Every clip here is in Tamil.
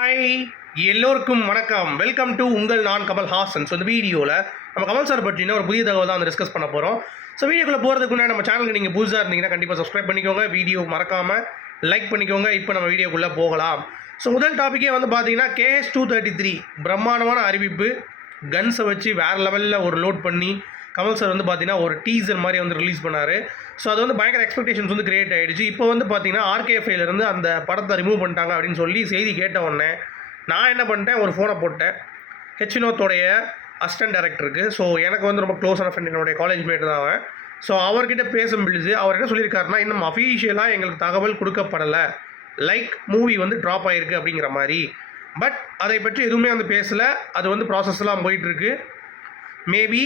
ஹாய், எல்லோருக்கும் வணக்கம். வெல்கம் டு உங்கள் நான் கமல் ஹாசன். ஸோ இந்த வீடியோவில் நம்ம கமல் சார் பற்றின ஒரு புதிய தகவல் தான் வந்து டிஸ்கஸ் பண்ண போகிறோம். ஸோ வீடியோக்குள்ளே போகிறதுக்கு முன்னாடி நம்ம சேனலுக்கு நீங்கள் புதுசாக இருந்தீங்கன்னா கண்டிப்பாக சப்ஸ்கிரைப் பண்ணிக்கோங்க, வீடியோ மறக்காமல் லைக் பண்ணிக்கோங்க. இப்போ நம்ம வீடியோக்குள்ளே போகலாம். ஸோ முதல் டாப்பிக்கே வந்து பார்த்தீங்கன்னா KS-233 பிரம்மாண்டமான அறிவிப்பு. கன்ஸை வச்சு வேறு லெவலில் ஒரு லோட் பண்ணி கமல் சார் வந்து பார்த்தீங்கன்னா ஒரு டீசர் மாதிரி வந்து ரிலீஸ் பண்ணார். ஸோ அது வந்து பயங்கர எக்ஸ்பெக்டேஷன்ஸ் வந்து கிரியேட் ஆகிடுச்சு. இப்போ வந்து பார்த்தீங்கன்னா RKFIலேருந்து அந்த படத்தை ரிமூவ் பண்ணிட்டாங்க அப்படின்னு சொல்லி செய்தி கேட்ட உடனே நான் என்ன பண்ணிட்டேன், ஒரு ஃபோனை போட்டேன் வினோத்தோடைய அசிஸ்டன்ட் டைரக்டருக்கு. ஸோ எனக்கு வந்து ரொம்ப க்ளோஸான ஃப்ரெண்ட், என்னுடைய காலேஜ் மேட் தான் அவன். ஸோ அவர்கிட்ட பேசும் பொழுது அவர் என்ன சொல்லியிருக்காருன்னா, இன்னும் அஃபீஷியலாக எங்களுக்கு தகவல் கொடுக்கப்படலை, லைக் மூவி வந்து ட்ராப் ஆகிருக்கு அப்படிங்கிற மாதிரி. பட் அதை பற்றி எதுவுமே வந்து பேசலை. அது வந்து ப்ராசஸ்லாம் போயிட்டுருக்கு. மேபி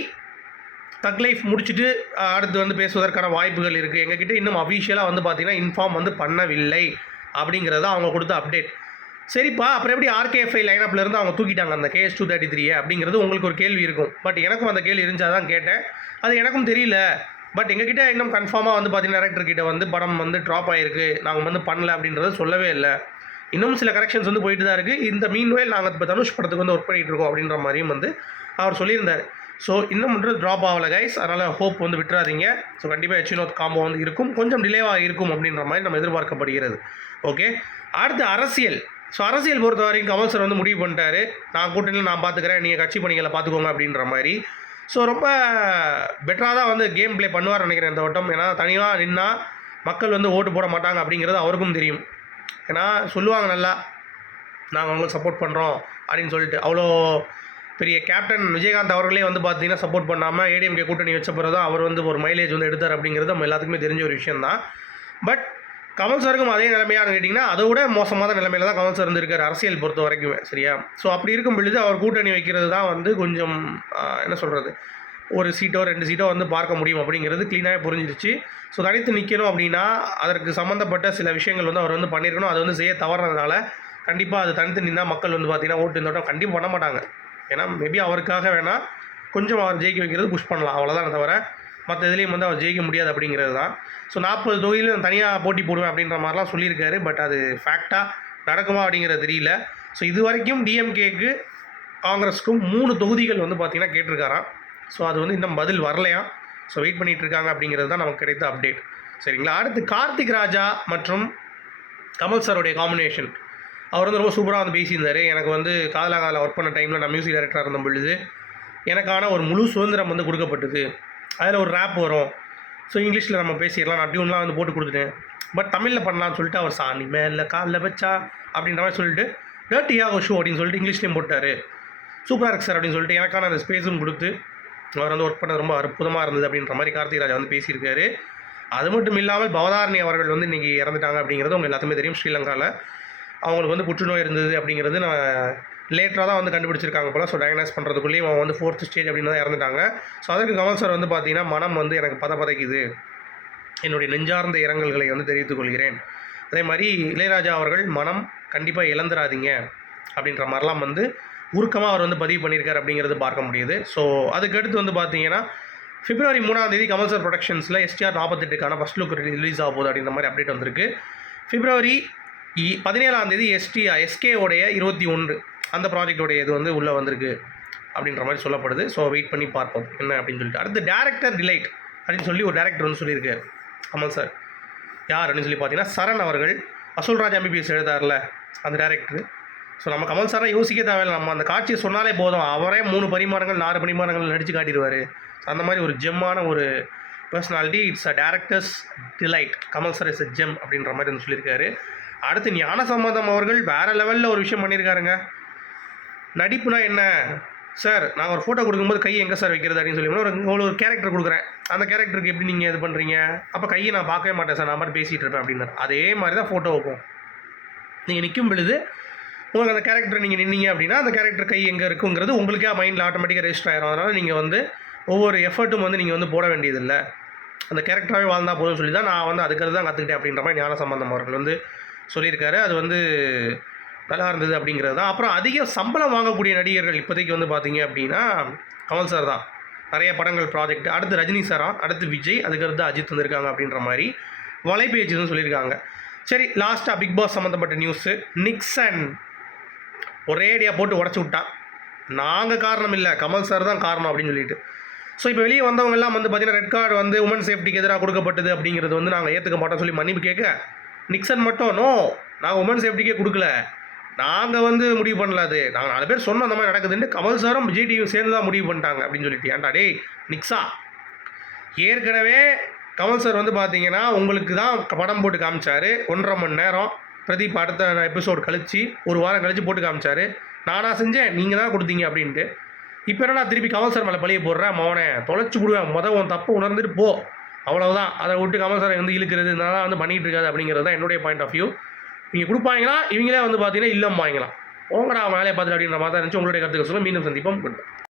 தக் லைஃப் முடிச்சுட்டு அடுத்து வந்து பேசுவதற்கான வாய்ப்புகள் இருக்குது. எங்ககிட்ட இன்னும் அஃபீஷியலாக வந்து பார்த்திங்கன்னா இன்ஃபார்ம் வந்து பண்ணவில்லை அப்படிங்கிறது அவங்க கொடுத்த அப்டேட். சரிப்பா, அப்புறம் எப்படி RKFI லைனப்லேருந்து அவங்க தூக்கிட்டாங்க அந்த KS-233 அப்படிங்கிறது உங்களுக்கு ஒரு கேள்வி இருக்கும். பட் எனக்கும் அந்த கேள்வி இருந்துச்சால் தான் கேட்டேன். அது எனக்கும் தெரியல. பட் எங்ககிட்ட இன்னும் கன்ஃபார்மாக வந்து பார்த்தீங்கன்னா டேரக்டர்கிட்ட வந்து படம் வந்து ட்ராப் ஆகிருக்கு, நாங்கள் வந்து பண்ணல அப்படின்றத சொல்லவே இல்லை. இன்னும் சில கரெக்ஷன்ஸ் வந்து போயிட்டு தான் இருக்குது. இந்த மீன்வேல் நாங்கள் இப்போ தனுஷ் படத்துக்கு வந்து ஒர்க் பண்ணிகிட்டு இருக்கோம் அப்படின்ற மாதிரியும் வந்து அவர் சொல்லியிருந்தார். ஸோ இன்னும் ஒன்று ட்ராப் ஆகலை கைஸ், அதனால் ஹோப் வந்து விட்டுறாதீங்க. ஸோ கண்டிப்பாக வினோத் காம்போ வந்து இருக்கும், கொஞ்சம் டிலேவாக இருக்கும் அப்படின்ற மாதிரி நம்ம எதிர்பார்க்கப்படுகிறது. ஓகே, அடுத்து அரசியல். ஸோ அரசியல் பொறுத்த வரைக்கும் கமல் சார் வந்து முடிவு பண்ணிட்டாரு, நான் கூட்டணியில் நான் பார்த்துக்கிறேன், நீங்கள் கட்சி பணிகளை பார்த்துக்கோங்க அப்படின்ற மாதிரி. ஸோ ரொம்ப பெட்டராக தான் வந்து கேம் ப்ளே பண்ணுவார்னு நினைக்கிறேன் இந்த வட்டம். ஏன்னா தனியாக நின்னால் மக்கள் வந்து ஓட்டு போட மாட்டாங்க அப்படிங்கிறது அவருக்கும் தெரியும். ஏன்னா சொல்லுவாங்க நல்லா, நாங்கள் அவங்களுக்கு சப்போர்ட் பண்ணுறோம் அப்படின்னு சொல்லிட்டு. அவ்வளோ பெரிய கேப்டன் விஜயகாந்த் அவர்களே வந்து பார்த்தீங்கன்னா சப்போர்ட் பண்ணாமல் ADMK கூட்டணி வச்ச பிறகு தான் அவர் வந்து ஒரு மைலேஜ் வந்து எடுத்தார் அப்படிங்கிறது நம்ம எல்லாத்துக்குமே தெரிஞ்ச ஒரு விஷயம் தான். பட் கமல் சாருக்கும் அதே நிலைமையானு கேட்டிங்கன்னா அதை விட மோசமான நிலைமையில தான் கமல் சார் இருந்திருக்கார் அரசியல் பொறுத்த வரைக்குமே. சரியா? ஸோ அப்படி இருக்கும் பொழுது அவர் கூட்டணி வைக்கிறது தான் வந்து கொஞ்சம் என்ன சொல்கிறது, ஒரு சீட்டோ 2 சீட்டோ வந்து பார்க்க முடியும் அப்படிங்கிறது க்ளீனாகவே புரிஞ்சிருச்சு. ஸோ தனித்து நிற்கணும் அப்படின்னா அதற்கு சம்மந்தப்பட்ட சில விஷயங்கள் வந்து அவர் வந்து பண்ணியிருக்கணும். அது வந்து செய்ய தவறுறதுனால கண்டிப்பாக அது தனித்து நின்னால் மக்கள் வந்து பார்த்திங்கன்னா ஓட்டு இந்த வட்டம் கண்டிப்பாக பண்ண மாட்டாங்க. ஏன்னா மேபி அவருக்காக வேணால் கொஞ்சம் அவர் ஜெயிக்க வைக்கிறது புஷ் பண்ணலாம், அவ்வளோதான். தவிர மற்ற இதுலேயும் வந்து அவர் ஜெயிக்க முடியாது அப்படிங்கிறது தான். ஸோ 40 தொகுதியிலும் தனியாக போட்டி போடுவேன் அப்படின்ற மாதிரிலாம் சொல்லியிருக்காரு. பட் அது ஃபேக்டாக நடக்குமா அப்படிங்கிறது தெரியல. ஸோ இது வரைக்கும் DMKக்கு காங்கிரஸுக்கும் 3 தொகுதிகள் வந்து பார்த்திங்கன்னா கேட்டிருக்காராம். ஸோ அது வந்து இன்னும் பதில் வரலையாம். ஸோ வெயிட் பண்ணிகிட்டு இருக்காங்க அப்படிங்கிறது தான் நமக்கு கிடைத்த அப்டேட். சரிங்களா? அடுத்து கார்த்திக் ராஜா மற்றும் கமல் சாருடைய காம்பினேஷன். அவர் வந்து ரொம்ப சூப்பராக வந்து பேசியிருந்தார். எனக்கு வந்து காதலாகால ஒர்க் பண்ண டைமில் நான் மியூசிக் டைரக்டராக இருந்த பொழுது எனக்கான ஒரு முழு சுதந்திரம் வந்து கொடுக்கப்பட்டது. அதில் ஒரு ரேப் வரும். ஸோ இங்கிலீஷில் நம்ம பேசிடலாம், நான் டியூன்லாம் வந்து போட்டு கொடுத்துட்டேன். பட் தமிழில் பண்ணலான்னு சொல்லிட்டு அவர் சாணி மேலே காலில் வச்சா அப்படின்ற மாதிரி சொல்லிட்டு டர்ட்டியாக ஒரு ஷூ அப்படின்னு சொல்லிட்டு இங்கிலீஷ்லேயும் போட்டார். சூப்பராக இருக்குது சார் அப்படின்னு சொல்லிட்டு எனக்கான அந்த ஸ்பேஸும் கொடுத்து அவர் வந்து ஒர்க் பண்ணது ரொம்ப அற்புதமாக இருந்தது அப்படின்ற மாதிரி கார்த்திக் ராஜா வந்து பேசியிருக்காரு. அது மட்டும் இல்லாமல் பவதாரணி அவர்கள் வந்து இன்றைக்கி இறந்துட்டாங்க அப்படிங்கிறது உங்களுக்கு எல்லாத்துக்குமே தெரியும். ஸ்ரீலங்காவில் அவங்களுக்கு வந்து புற்றுநோய் இருந்தது அப்படிங்கிறது நான் லேட்டராக தான் வந்து கண்டுபிடிச்சிருக்காங்க போல். ஸோ டயக்னைஸ் பண்ணுறதுக்குள்ளேயும் அவங்க வந்து 4th ஸ்டேஜ் அப்படின்னு தான் இறந்துட்டாங்க. ஸோ அதற்கு கமல் சார் வந்து பார்த்திங்கன்னா மனம் வந்து எனக்கு பதைக்குது, என்னுடைய நெஞ்சார்ந்த இரங்கல்களை வந்து தெரிவித்துக் கொள்கிறேன். அதே மாதிரி இளையராஜா அவர்கள் மனம் கண்டிப்பாக இழந்துடாதீங்க அப்படின்ற மாதிரிலாம் வந்து உருக்கமாக அவர் வந்து பதிவு பண்ணியிருக்கார் அப்படிங்கிறது பார்க்க முடியுது. ஸோ அதுக்கடுத்து வந்து பார்த்திங்கன்னா February 3 கமல் சார் ப்ரொடக்ஷன்ஸில் STR 48க்கான ஃபஸ்ட் லுக் ரிலீஸ் ஆக போகுது அப்படின்ற மாதிரி அப்டேட் வந்திருக்கு. February 17 SKOடைய 21 அந்த ப்ராஜெக்டோடைய இது வந்து உள்ளே வந்திருக்கு அப்படின்ற மாதிரி சொல்லப்படுது. ஸோ வெயிட் பண்ணி பார்ப்போம் என்ன அப்படின்னு சொல்லிட்டு. அடுத்து டேரக்டர் டிலைட் அப்படின்னு சொல்லி ஒரு டேரக்டர் வந்து சொல்லியிருக்காரு கமல் சார். யார் அப்படின்னு சொல்லி பார்த்தீங்கன்னா சரண் அவர்கள். அசுல்ராஜ் MBBS எழுதாரில் அந்த டேரக்டர். ஸோ நம்ம கமல் சாரை யோசிக்க தேவையில்லை, நம்ம அந்த காட்சியை சொன்னாலே போதும், அவரே 3 பரிமாணங்கள் 4 பரிமாணங்கள் நடித்து காட்டிடுவார். அந்த மாதிரி ஒரு ஜெம்மான ஒரு personality. It's a directors delight, Kamal sir is a GeM அப்படின்ற மாதிரி வந்து சொல்லியிருக்காரு. அடுத்து ஞானசம்பந்தம் அவர்கள் வேறு லெவலில் ஒரு விஷயம் பண்ணியிருக்காருங்க. நடிப்புனா என்ன சார், நான் ஒரு ஃபோட்டோ கொடுக்கும்போது கையை எங்கே சார் வைக்கிறது அப்படின்னு சொல்லி ஒரு கேரக்டர் கொடுக்குறேன், அந்த கேரக்டருக்கு எப்படி நீங்கள் இது பண்ணுறீங்க, அப்போ கையை நான் பார்க்கவே மாட்டேன் சார், நான் மாதிரி பேசிகிட்டு இருப்பேன் அப்படின்னாரு. அதே மாதிரி தான் ஃபோட்டோ வைப்போம். நீங்கள் நிற்கும் பொழுது உங்களுக்கு அந்த கேரக்டர் நீங்கள் நின்னீங்க அப்படின்னா அந்த கேரக்டர் கை எங்கே இருக்குங்கிறது உங்களுக்கே மைண்டில் ஆட்டோமேட்டிக்காக ரெஜிஸ்டர் ஆகிரும். அதனால் நீங்கள் வந்து ஒவ்வொரு எஃபர்ட்டும் வந்து நீங்கள் வந்து போட வேண்டியதில்லை, அந்த கேரக்டராகவே வாழ்ந்தால் போதும்னு சொல்லி தான் நான் வந்து அதுக்கு தான் கற்றுக்கிட்டேன் அப்படின்ற மாதிரி ஞானசம்பந்தம் அவர்கள் வந்து சொல்லியிருக்காரு. அது வந்து நல்லா இருந்தது அப்படிங்கிறது தான். அப்புறம் அதிக சம்பளம் வாங்கக்கூடிய நடிகர்கள் இப்போதைக்கு வந்து பார்த்தீங்க அப்படின்னா கமல் சார் தான். நிறைய படங்கள் ப்ராஜெக்ட். அடுத்து ரஜினி சாரா, அடுத்து விஜய், அதுக்கடுத்து அஜித் வந்திருக்காங்க அப்படின்ற மாதிரி வலைபேச்சுன்னு சொல்லியிருக்காங்க. சரி, லாஸ்ட்டாக பிக் பாஸ் சம்மந்தப்பட்ட நியூஸு. நிக்சன் ஒரேடியாக போட்டு உடச்சி விட்டான். நாங்கள் காரணம் இல்லை, கமல் சார் தான் காரணம் அப்படின்னு சொல்லிட்டு. ஸோ இப்போ வெளியே வந்தவங்கெல்லாம் வந்து பார்த்தீங்கன்னா ரெட் கார்டு வந்து உமன் சேஃப்டிக்கு எதிராக கொடுக்கப்பட்டது அப்படிங்கிறது வந்து நாங்கள் ஏற்றுக்க மாட்டோம்னு சொல்லி மன்னிப்பு கேட்க, நிக்சன் மட்டும் நோ, நாங்கள் உமன் சேஃப்டிக்கே கொடுக்கல, நாங்கள் வந்து முடிவு பண்ணல, அது நாங்கள் 4 பேர் சொன்னோம் அந்த மாதிரி நடக்குதுன்னு கமல் சாரும் விஜய் டிவியும் சேர்ந்து தான் முடிவு பண்ணிட்டாங்க அப்படின்னு சொல்லிட்டு. ஏன்டா டேய் நிக்ஸா, ஏற்கனவே கமல் சார் வந்து பார்த்தீங்கன்னா உங்களுக்கு தான் படம் போட்டு காமிச்சார் 1.5 மணி நேரம். பிரதீப் அடுத்த எபிசோடு கழிச்சு 1 வாரம் கழிச்சு போட்டு காமிச்சார். நானாக செஞ்சேன், நீங்கள் தான் கொடுத்தீங்க அப்படின்ட்டு. இப்போ என்னடா திருப்பி கமல் சார் மேலே பழிய போடுறேன், மௌனே தொலைச்சி விடுவேன், உன் தப்பு உணர்ந்துட்டு போ, அவ்வளோதான். அதை விட்டு கமல் சாரை வந்து இழுக்கிறது இதெல்லாம் வந்து பண்ணிகிட்டு இருக்காது அப்படிங்கிறது தான் என்னுடைய பாயிண்ட் ஆஃப் வியூ. நீங்கள் கொடுப்பாங்களா, இவங்களே வந்து பார்த்தீங்கன்னா இல்லம்பாங்களாம், போங்கடா வேலையை பார்த்துட்டு அப்படின்ற மாதிரி தான் இருந்துச்சு. உங்களுடைய கருத்துக்கள் சொல்லுங்கள். மீண்டும் சந்திப்போம். Good bye.